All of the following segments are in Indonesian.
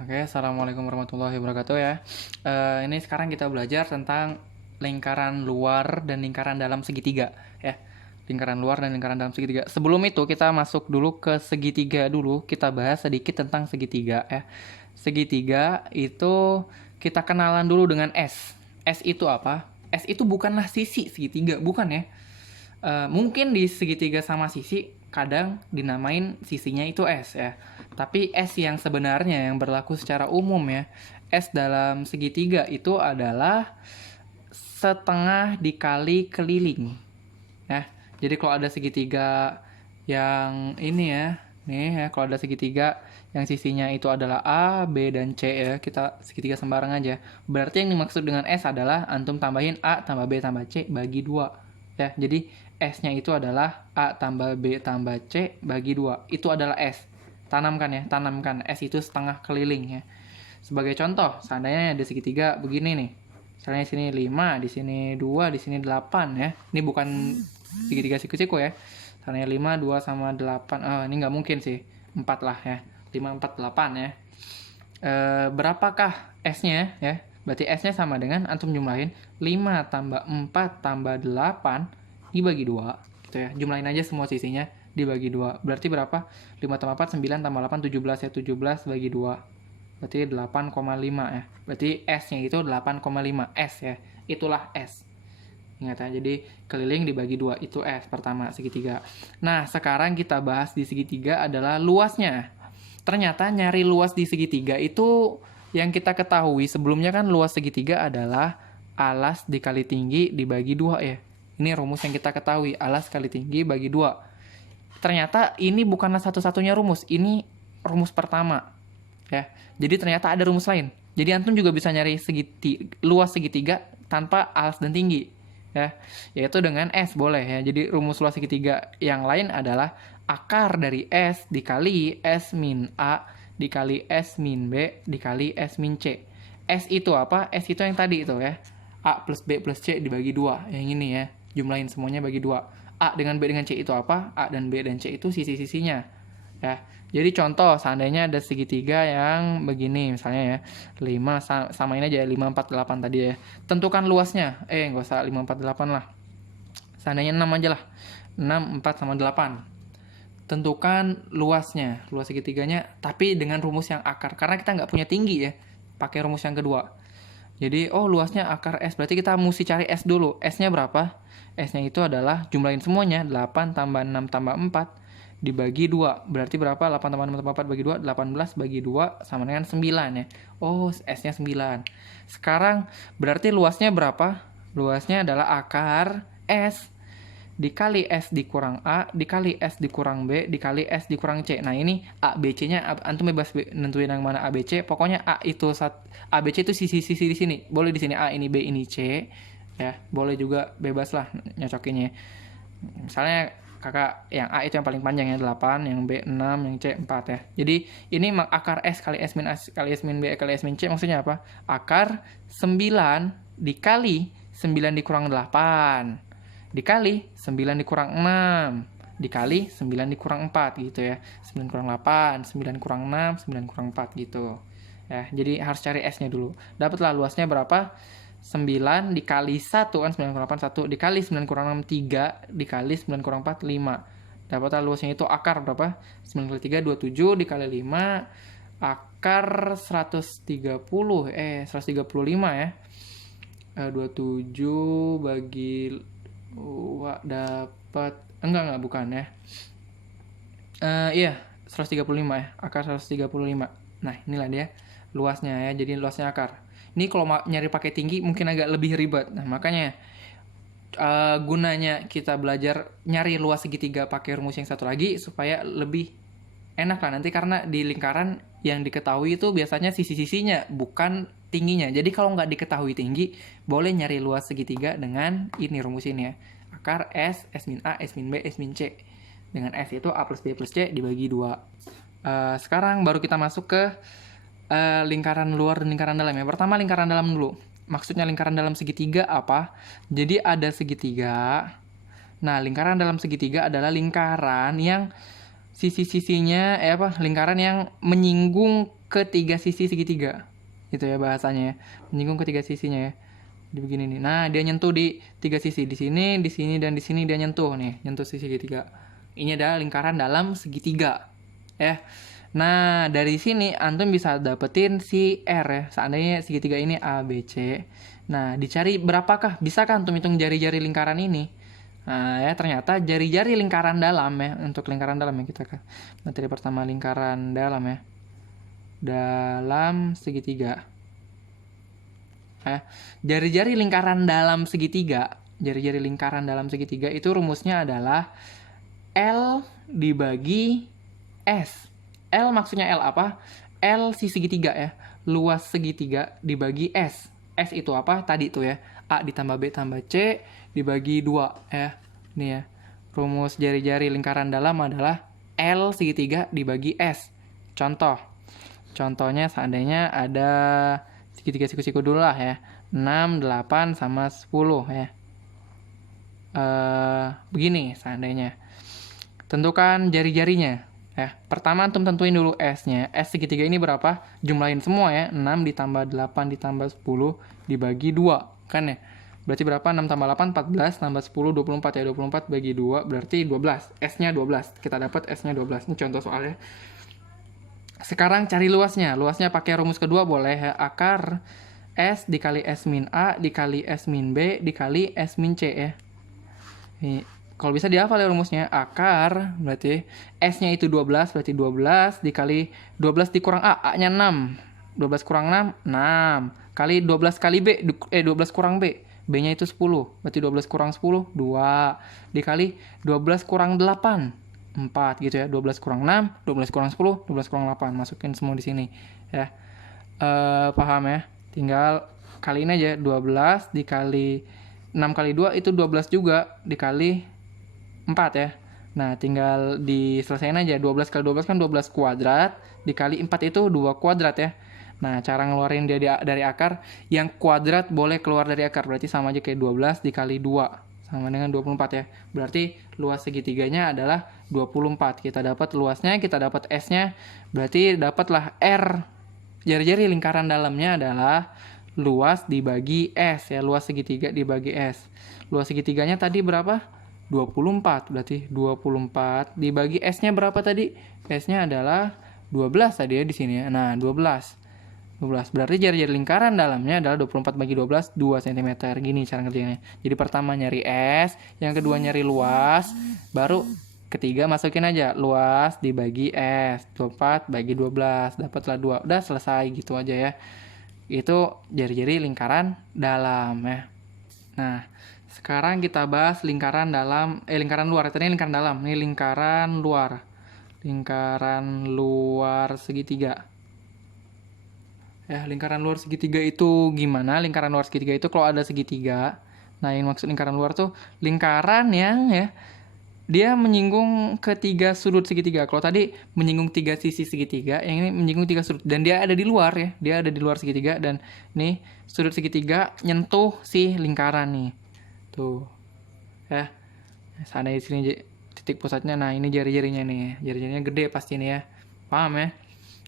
Oke, assalamualaikum warahmatullahi wabarakatuh ya. Ini sekarang kita belajar tentang lingkaran luar dan lingkaran dalam segitiga ya. Lingkaran luar dan lingkaran dalam segitiga. Sebelum itu kita masuk dulu ke segitiga dulu. Kita bahas sedikit tentang segitiga ya. Segitiga itu kita kenalan dulu dengan S. S itu apa? S itu bukanlah sisi segitiga, bukan ya. Mungkin di segitiga sama sisi kadang dinamain sisinya itu S ya. Tapi S yang sebenarnya yang berlaku secara umum ya, S dalam segitiga itu adalah setengah dikali keliling. Ya. Jadi kalau ada segitiga yang ini ya, nih ya, kalau ada segitiga yang sisinya itu adalah A, B, dan C ya, kita segitiga sembarang aja. Berarti yang dimaksud dengan S adalah antum tambahin A tambah B tambah C bagi 2. Ya, jadi S-nya itu adalah A tambah B tambah C bagi 2. Itu adalah S. Tanamkan ya, tanamkan. S itu setengah keliling ya. Sebagai contoh, seandainya ada segitiga begini nih. Misalnya di sini 5, di sini 2, di sini 8 ya. Ini bukan segitiga siku-siku ya. Seandainya 5, 2 sama 8. Ini nggak mungkin sih. 4 lah ya. 5, 4, 8 ya. Berapakah S-nya ya? Berarti S-nya sama dengan antum jumlahin 5 tambah 4 tambah 8 dibagi 2 gitu ya. Jumlahin aja semua sisinya dibagi 2. Berarti berapa? 5 tambah 4 9 tambah 8 17 ya. 17 bagi 2. Berarti 8,5 ya. Berarti S-nya itu 8,5 S ya. Itulah S. Ingat ya, jadi keliling dibagi 2 itu S pertama segitiga. Nah, sekarang kita bahas di segitiga adalah luasnya. Ternyata nyari luas di segitiga itu yang kita ketahui sebelumnya kan luas segitiga adalah alas dikali tinggi dibagi 2 ya. Ini rumus yang kita ketahui, alas kali tinggi bagi 2. Ternyata ini bukanlah satu-satunya rumus, ini rumus pertama. Ya. Jadi ternyata ada rumus lain. Jadi antum juga bisa nyari luas segitiga tanpa alas dan tinggi. Ya, yaitu dengan S boleh ya. Jadi rumus luas segitiga yang lain adalah akar dari S dikali S min A dikali S min B dikali S min C. S itu apa? S itu yang tadi itu ya. A plus B plus C dibagi 2. Yang ini ya. Jumlahin semuanya bagi 2. A dengan B dengan C itu apa? A dan B dan C itu sisi-sisinya. Ya. Jadi contoh seandainya ada segitiga yang begini misalnya ya. 5 samain aja 5 4 8 tadi ya. Tentukan luasnya. Enggak usah 5 4 8 lah. Seandainya 6 aja lah. 6 4 sama 8. Tentukan luasnya, luas segitiganya tapi dengan rumus yang akar karena kita nggak punya tinggi ya. Pakai rumus yang kedua. Jadi luasnya akar S berarti kita mesti cari S dulu. S-nya berapa? S-nya itu adalah jumlahin semuanya 8 tambah 6 tambah 4 dibagi 2. Berarti berapa? 8 tambah 6 tambah 4 bagi 2, 18 bagi 2 sama dengan 9 ya. S-nya 9. Sekarang berarti luasnya berapa? Luasnya adalah akar S dikali S dikurang A, dikali S dikurang B, dikali S dikurang C. Nah, ini A, B, C-nya antum bebas nentuin yang mana A, B, C. Pokoknya A B, C itu sisi-sisi di sini. Boleh di sini A, ini B, ini C. Ya, boleh juga bebas lah nyocokinnya. Misalnya kakak yang A itu yang paling panjang ya 8, yang B 6, yang C 4 ya. Jadi ini akar S kali S min A kali S min B kali S min C maksudnya apa? Akar 9 dikali 9 dikurang 8 dikali 9 dikurang 6 dikali 9 dikurang 4 gitu ya. 9 kurang 8, 9 kurang 6, 9 kurang 4 gitu. Ya, jadi harus cari S-nya dulu. Dapatlah luasnya berapa? 9 dikali 1 kan 9 kurang 8 1 dikali 9 kurang 6 3 dikali 9 kurang 4 5. Dapatlah luasnya itu akar berapa? 9 kali 3 27 dikali 5 akar 135 ya. 27 bagi dapat enggak bukan ya. Iya 135 ya, akar 135. Nah, inilah dia luasnya ya. Jadi luasnya akar. Ini kalau nyari pakai tinggi mungkin agak lebih ribet. Nah, makanya gunanya kita belajar nyari luas segitiga pakai rumus yang satu lagi supaya lebih enak lah nanti karena di lingkaran yang diketahui itu biasanya sisi-sisinya bukan tingginya. Jadi kalau nggak diketahui tinggi, boleh nyari luas segitiga dengan ini rumus ini ya. Akar S, S min A, S min B, S min C. Dengan S itu A plus B plus C dibagi 2. Sekarang baru kita masuk ke lingkaran luar dan lingkaran dalam ya. Pertama lingkaran dalam dulu. Maksudnya lingkaran dalam segitiga apa? Jadi ada segitiga. Nah, lingkaran dalam segitiga adalah lingkaran yang sisi-sisinya lingkaran yang menyinggung ketiga sisi segitiga. Itu ya bahasanya ya. Menyinggung ketiga sisinya ya. Di begini nih. Nah, dia nyentuh di tiga sisi. Di sini, dan di sini dia nyentuh nih, nyentuh sisi segitiga. Ini adalah lingkaran dalam segitiga. Ya. Nah, dari sini antum bisa dapetin si R ya. Seandainya segitiga ini ABC. Nah, dicari berapakah? Bisakah antum hitung jari-jari lingkaran ini? Nah, ya ternyata jari-jari lingkaran dalam ya. Untuk lingkaran dalam ya, kita ke materi pertama, lingkaran dalam ya. Dalam segitiga. Jari-jari lingkaran dalam segitiga. Jari-jari lingkaran dalam segitiga itu rumusnya adalah L dibagi S. L maksudnya L apa? L si segitiga ya. Luas segitiga dibagi S. S itu apa? Tadi tuh ya. A ditambah B tambah C dibagi 2 ya. Nih ya. Rumus jari-jari lingkaran dalam adalah L segitiga dibagi S. Contohnya seandainya ada segitiga siku-siku dulu lah ya. 6, 8, sama 10 ya. Begini seandainya. Tentukan jari-jarinya. Pertama antum tentuin dulu S-nya. S segitiga ini berapa? Jumlahin semua ya. 6 ditambah 8 ditambah 10 dibagi 2. Kan ya? Berarti berapa? 6 tambah 8, 14. Tambah 10, 24 ya. 24 bagi 2 berarti 12. S-nya 12. Kita dapat S-nya 12. Ini contoh soalnya. Sekarang cari luasnya. Luasnya pakai rumus kedua boleh ya. Akar S dikali S min A dikali S min B dikali S min C ya. Ini. Kalau bisa dihafal ya rumusnya. Akar berarti S-nya itu 12, berarti 12 dikali 12 dikurang A, A-nya 6. 12 kurang 6, 6. Kali 12 kali B, 12 kurang B. B-nya itu 10, berarti 12 kurang 10, 2. Dikali 12 kurang 8, 4 gitu ya. 12 kurang 6, 12 kurang 10, 12 kurang 8. Masukin semua di sini ya. Paham ya? Tinggal kaliin aja. 12 dikali 6 kali 2 itu 12 juga, dikali 4 ya. Nah, tinggal diselesain aja. 12 kali 12 kan 12 kuadrat. Dikali 4 itu 2 kuadrat ya. Nah, cara ngeluarin dia dari akar, yang kuadrat boleh keluar dari akar. Berarti sama aja kayak 12 dikali 2. Sama dengan 24 ya. Berarti luas segitiganya adalah 24. Kita dapat luasnya, kita dapat S-nya. Berarti dapatlah R. Jari-jari lingkaran dalamnya adalah luas dibagi S ya. Luas segitiga dibagi S. Luas segitiganya tadi berapa? 24, berarti 24 dibagi S-nya berapa tadi? S-nya adalah 12 tadi ya di sini ya. Nah, 12. Berarti jari-jari lingkaran dalamnya adalah 24 bagi 12, 2 cm. Gini cara ngerjainnya. Jadi pertama nyari S, yang kedua nyari luas, baru ketiga masukin aja luas dibagi S. 24 bagi 12, dapatlah 2. Udah selesai gitu aja ya. Itu jari-jari lingkaran dalam ya. Nah, sekarang kita bahas lingkaran dalam, lingkaran luar. Tadi lingkaran dalam, ini lingkaran luar. Lingkaran luar segitiga. Ya, lingkaran luar segitiga itu gimana? Lingkaran luar segitiga itu kalau ada segitiga. Nah, yang maksud lingkaran luar tuh lingkaran yang ya dia menyinggung ketiga sudut segitiga. Kalau tadi menyinggung tiga sisi segitiga, yang ini menyinggung tiga sudut. Dan dia ada di luar ya. Dia ada di luar segitiga. Dan nih sudut segitiga nyentuh si lingkaran nih. Tuh. Ya. Sana di sini titik pusatnya. Nah, ini jari-jarinya nih. Jari-jarinya gede pasti nih ya. Paham ya?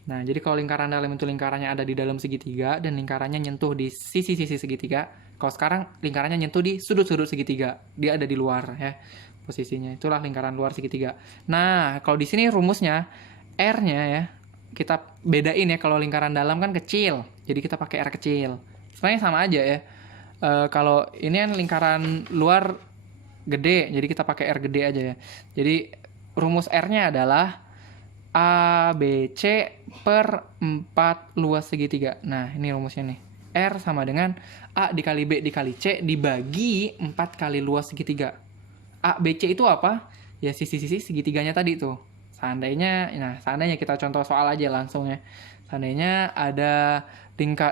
Nah, jadi kalau lingkaran dalam itu lingkarannya ada di dalam segitiga dan lingkarannya nyentuh di sisi-sisi segitiga. Kalau sekarang lingkarannya nyentuh di sudut-sudut segitiga. Dia ada di luar ya posisinya. Itulah lingkaran luar segitiga. Nah, kalau di sini rumusnya R-nya ya kita bedain ya. Kalau lingkaran dalam kan kecil, jadi kita pakai R kecil. Sebenarnya sama aja ya. Kalau ini kan lingkaran luar gede, jadi kita pakai R gede aja ya. Jadi rumus R-nya adalah ABC per 4 luas segitiga. Nah, ini rumusnya nih. R sama dengan A dikali B dikali C dibagi 4 kali luas segitiga. A, B, C itu apa? Ya sisi-sisi segitiganya tadi tuh. Seandainya kita contoh soal aja langsung ya. Seandainya ada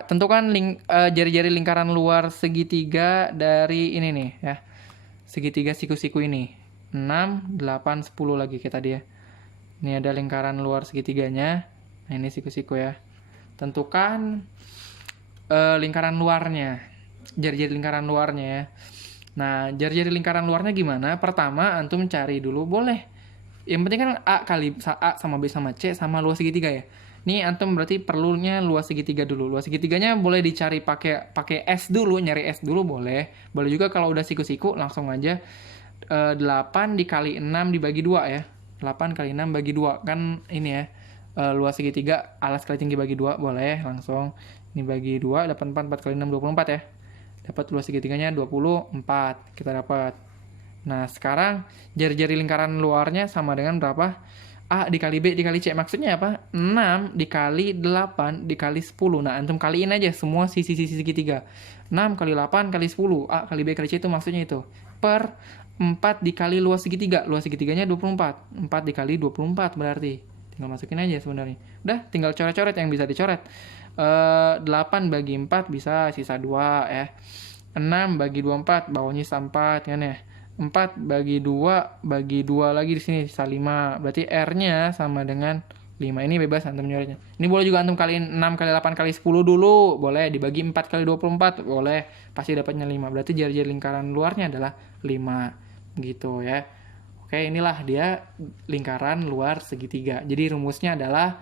tentukan jari-jari lingkaran luar segitiga dari ini nih ya. Segitiga siku-siku ini. 6, 8, 10 lagi kita dia. Ini ada lingkaran luar segitiganya. Nah, ini siku-siku ya. Tentukan lingkaran luarnya. Jari-jari lingkaran luarnya ya. Nah, jari-jari lingkaran luarnya gimana? Pertama, antum cari dulu boleh Yang penting kan A sama B sama C sama luas segitiga ya. Ini antum berarti perlunya luas segitiga dulu. Luas segitiganya boleh dicari pakai S dulu, nyari S dulu boleh. Boleh juga kalau udah siku-siku langsung aja 8 dikali 6 dibagi 2 ya. 8 kali 6 bagi 2 kan ini ya. Luas segitiga alas kali tinggi bagi 2 boleh langsung. Ini bagi 2 dapat 4 kali 6 24 ya. Dapat luas segitiganya 24. Kita dapat. Nah, sekarang jari-jari lingkaran luarnya sama dengan berapa? A dikali B dikali C. Maksudnya apa? 6 dikali 8 dikali 10. Nah, antum kaliin aja semua sisi-sisi segitiga. 6 kali 8 kali 10. A kali B kali C itu maksudnya itu. Per 4 dikali luas segitiga. Luas segitiganya 24. 4 dikali 24 berarti. Tinggal masukin aja sebenarnya. Udah, tinggal coret-coret yang bisa dicoret. 8 bagi 4 bisa sisa 2 ya. 6 bagi 24 bawahnya sisa 4 kan ya. 4 bagi 2 lagi di sini sisa 5. Berarti R-nya sama dengan 5. Ini bebas antum nyoretnya. Ini boleh juga antum kaliin 6 kali 8 kali 10 dulu. Boleh dibagi 4 kali 24. Boleh. Pasti dapatnya 5. Berarti jari-jari lingkaran luarnya adalah 5. Gitu ya. Oke, inilah dia lingkaran luar segitiga. Jadi rumusnya adalah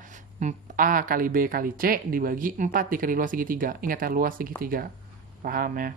A kali B kali C dibagi 4 dikali luas segitiga. Ingat ya, luas segitiga. Paham ya?